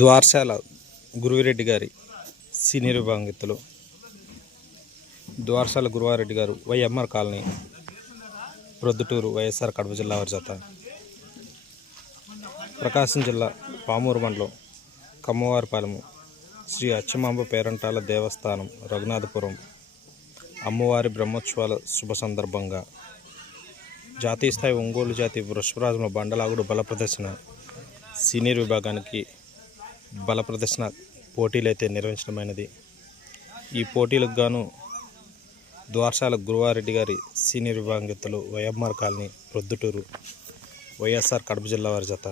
ద్వారశాల గురువిరెడ్డి గారి సీనియర్ విభాంగితులు ద్వారశాల గురువారెడ్డి గారు YMR colony Proddatur YSR Kadapa జిల్లా వారి జత. ప్రకాశం జిల్లా పామూరు మండలం కమ్మవారిపాలెం శ్రీ అచ్చమాంబ పేరంటాల దేవస్థానం రఘునాథపురం అమ్మవారి బ్రహ్మోత్సవాల శుభ సందర్భంగా జాతీయ స్థాయి ఒంగోలు జాతి వృషభరాజుల బండలాగుడు బల ప్రదర్శన సీనియర్ విభాగానికి బల ప్రదర్శన పోటీలైతే నిర్వహించడమైనది. ఈ పోటీలకు గాను ద్వారశాల గురువారెడ్డి గారి సీనియర్ విభాంగితులు YMR colony Proddatur YSR Kadapa జిల్లా వారి జత.